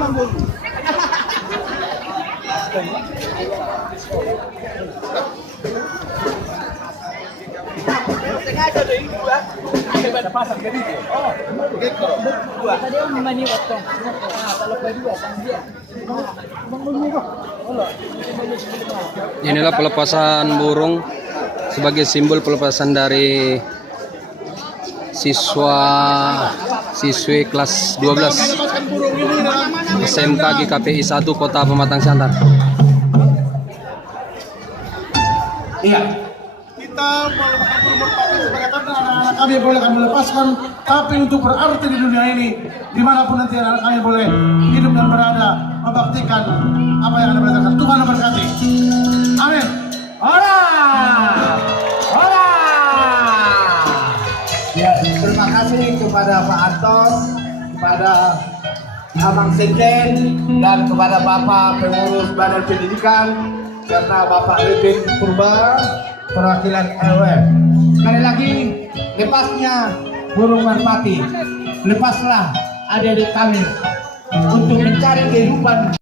Mang Bun. Sengaja deh dua. Ada pasang ke dia. Oh, dua. Tadi orang mani waktu. Kalau kedua sang dia. Inilah pelepasan burung sebagai simbol pelepasan dari siswi kelas 12 SMK GKPI 1 Kota Pematang Siantar. Iya. Kita melepas burung merpati sebagai tanda anak-anak kami boleh kami lepaskan, tapi untuk berarti di dunia ini, dimanapun nanti anak kami boleh hidup dan berada, membaktikan apa yang Anda berdasarkan. Tuhan memberkati. Amin. Ora! Ora! Ya, terima kasih kepada Pak Anton, kepada Abang Sekjen, dan kepada Bapak Pengurus Badan Pendidikan, serta Bapak Ridin Purba, perwakilan RW. Sekali lagi, lepasnya burung merpati, lepaslah adik-adik kami untuk mencari kehidupan.